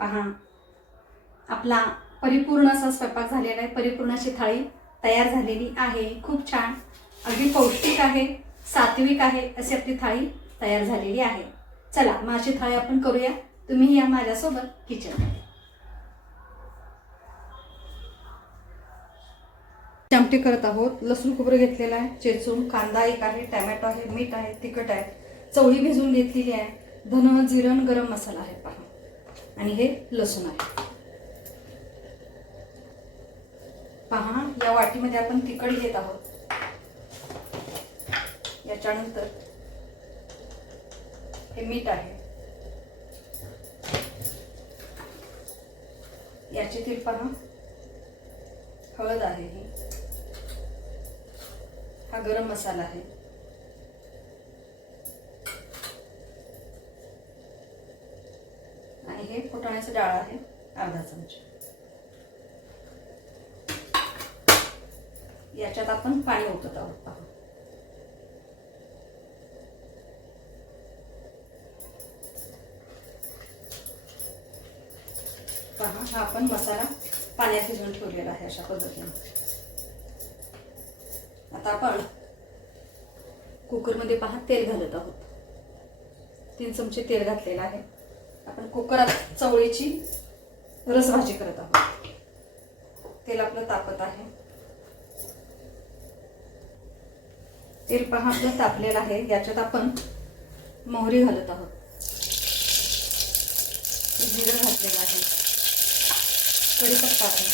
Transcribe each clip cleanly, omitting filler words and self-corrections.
पहा, आपला परिपूर्ण असा स्वयंपाक झालेला आहे। परिपूर्ण अशी थाळी तयार झालेली आहे। खूप छान, अगदी पौष्टिक आहे, सात्विक आहे अशी आपली थाळी तयार झालेली आहे। चला मग अशी थाळी आपण करूया। तुम्ही या माझ्यासोबत किचनमध्ये। आमटी करत आहोत। लसूण खोबरं घेतलेलं आहे चेचून, कांदा एक आहे, टोमॅटो आहे, मीठ आहे, तिखट आहे, चवळी भिजवून घेतलेली आहे, धन जिरं गरम मसाला आहे पहा, आणि हे लसूण आहे पहा। या वाटीमध्ये आपण तिखट घेत आहोत। याच्यानंतर हे मीठ आहे, याचे तेल पहा, हळद आहे, ही हा गरम मसाला आहे, आणि हे फुटाण्याचं डाळ आहे अर्धा चमचा। याच्यात आपण पाणी ओतत आहोत पहा। पहा, हा आपण मसाला पाण्यात भिजवून ठेवलेला आहे अशा पद्धतीने। आता आपण कुकरमध्ये पहा तेल घालत आहोत। 3 चमचे तेल घातलेलं आहे। आपण कुकरात चवळीची रसभाजी करत आहोत। तेल आपलं तापत आहे। तेल पहा आपलं तापलेलं आहे। याच्यात आपण मोहरी घालत आहोत, जिरं घातलेलं आहे, कढीपत्ता आहे,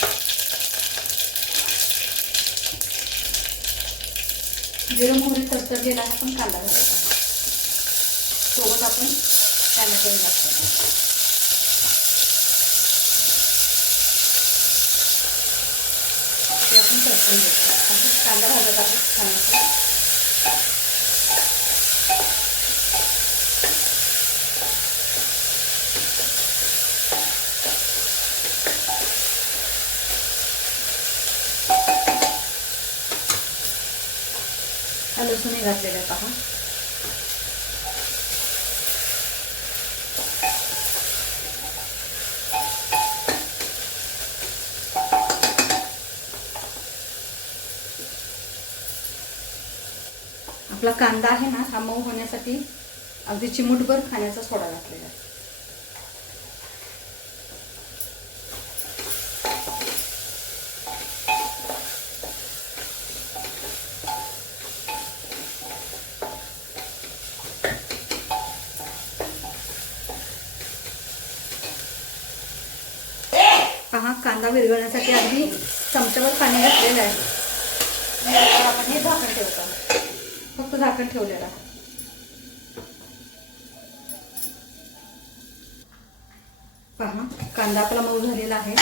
जिरं मोहरी तडतडलेला आहे। आपण कांदा घालत आहोत, सोबत आपण टोमॅटो घालतो। ते आपण तडतडून घेतो। कांदा भाजत आहोत छान। हा लसूण घातलेला आहे पहा। आपला कांदा आहे ना, हा मऊ होण्यासाठी अगदी चिमूटभर खाण्याचा सोडा घातलेला आहे। पहा, कांदा विरघळण्यासाठी अगदी चमच्यावर पाणी घातलेलं आहे। आपण हे झाकण ठेवतो, फक्त झाकण ठेवलेलं आहे। पहा, कांदा आपला मऊ झालेला आहे।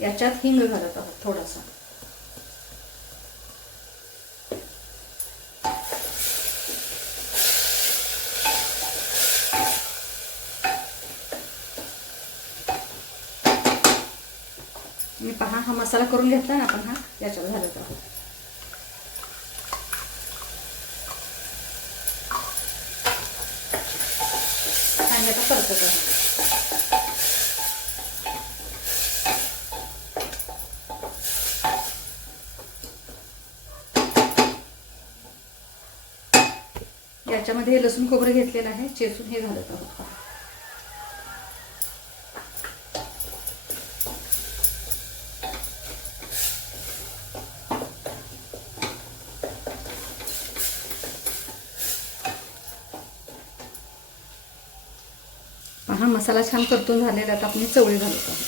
याच्यात हिंग घालत आहोत थोडासा। मी पहा हा मसाला करून घेतला ना आपण, हा याच्यात घालत आहोत। आणि आता परतत आहे। याच्यामध्ये लसूण खोबरं घेतलेलं आहे चेचून, हे घालत आहोत। पहा, मसाला छान परतून झालेला आहे। आपण चवळी घालत आहोत।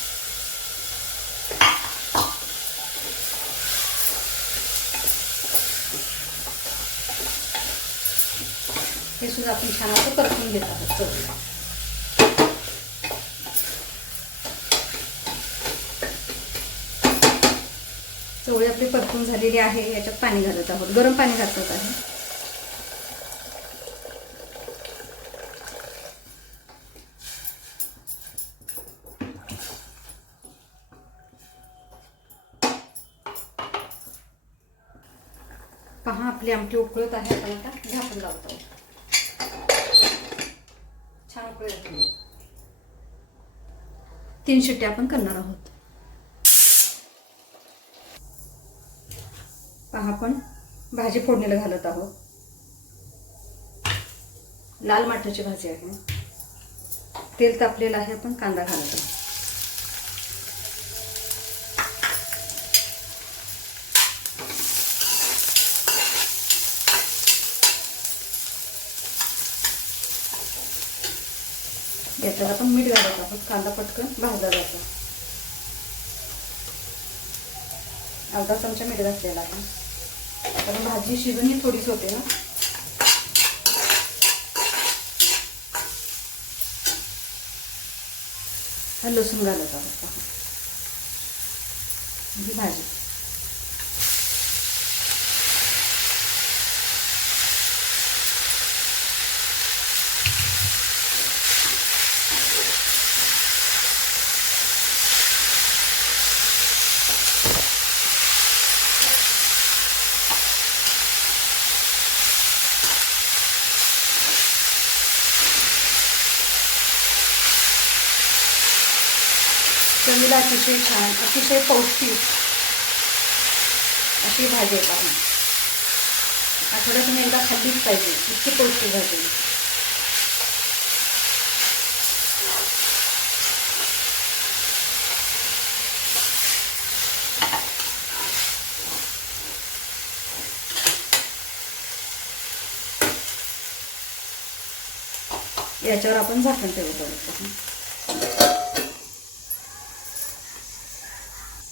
हे सुद्धा आपण छान असं परतून घेत आहोत चवळी। चवळी आपली परतून झालेली आहे। याच्यात पाणी घालत आहोत, गरम पाणी घालत आहे। पहा, आपली आमटी उकळत आहे। आपण आता झाकण लावतो, छान उकळी येते। 3 शिट्ट्या आपण करणार आहोत. पहा आपण भाजी फोडणीला घालत आहोत. लाल माठाची भाजी आहे. तेल तापलेलं आहे. आपण कांदा घालत आहोत. याच्यात आपण मीठ घालत आहोत. कांदा पटकन भाजला जातो. अर्धा चमचा मीठ घातलेला आहे. कारण भाजी शिजून ही थोडीच होते ना. हा लसूण घालत आहोत. ही भाजी चवीला अतिशय छान, अतिशय पौष्टिक अशी भाजी आहे. पाहून आठवड्यातून एकदा खाल्लीच पाहिजे. इतकी पौष्टिक भाजी. याच्यावर आपण झाकण ठेवतो.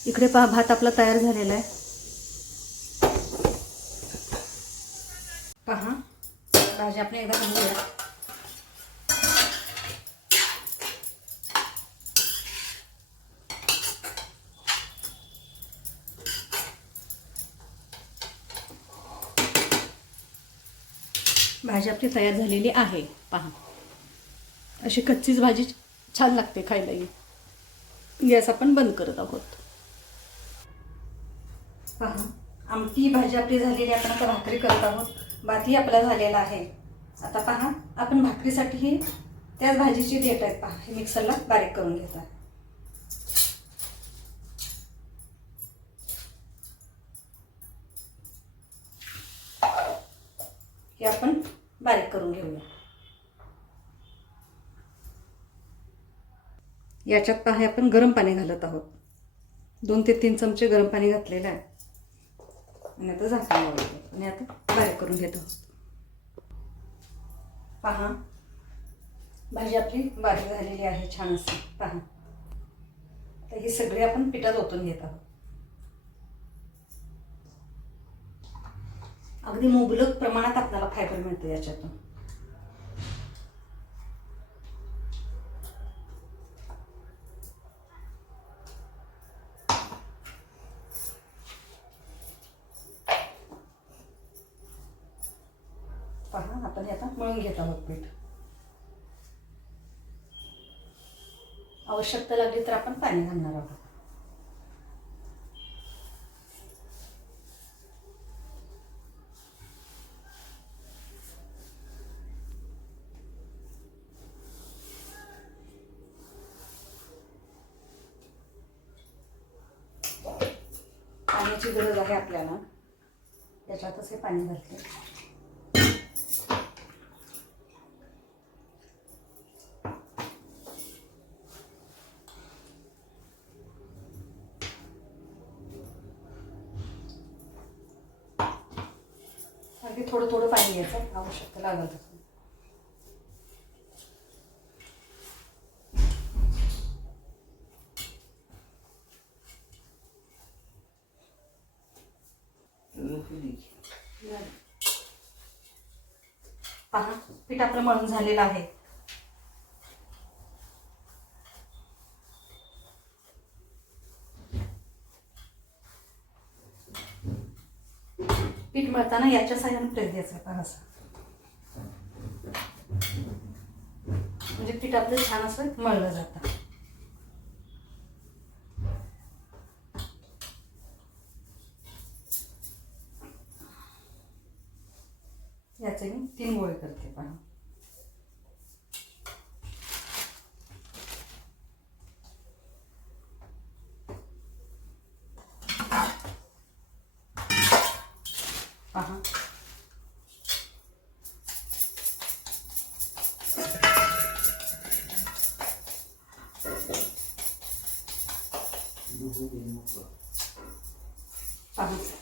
इकडे पहा भात आपला तयार झालेला आहे. पहा भाजी आपण एकदा घालूया. भाजी आपली तयार झालेली आहे. पहा अशी कच्चीच भाजी छान लागते खायलाही. गॅस आपण बंद करत आहोत. पहा आमटी भाजी आपली झालेली. आपण आता भाकरी करत आहोत. भातही आपला झालेला आहे. आता पहा आपण भाकरीसाठी ही त्याच भाजीची देठ आहेत. पहा हे मिक्सरला बारीक करून घेतात. हे आपण बारीक करून घेऊया. याच्यात पहा आपण गरम पाणी घालत आहोत. 2 ते 3 चमचे गरम पाणी घातलेलं आहे. आणि आता झाकण लावतो आणि आता बारीक करून घेतो. पहा भाजी आपली बारीक झालेली आहे छान अशी. पहा तर ही सगळी आपण पिठात ओतून घेत आहोत. अगदी मुबलक प्रमाणात आपल्याला फायबर मिळतं याच्यातून. पहा आपण हे आता मळून घेत आहोत पीठ. आवश्यकता लागली तर आपण पाणी घालणार आहोत. पाण्याची गरज आहे आपल्याला. त्याच्यातच हे पाणी घालते. अगदी थोडं थोडं पाणी घ्यायचं. आवश्यकता लागत असेल. पहा पीठ आपलं मळून झालेलं आहे. पीठ मळताना याच्या साह्याने प्रेस द्यायचा. पहा असं म्हणजे पीठ आपलं छान असं मळलं जातं. याचे मी 3 गोळे करते. पहा पहा, पहा.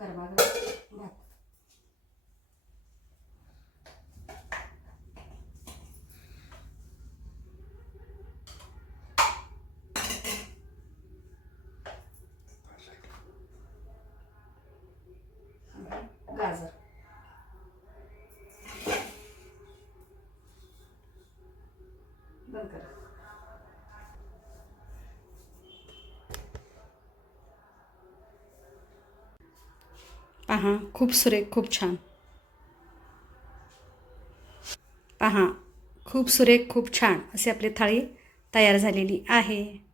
गरमागरम भात. गाजर, बंद करा. पहा, खूप सुरेख, खूप छान. पहा, खूप सुरेख, खूप छान अशी आपली थाळी तयार झालेली आहे.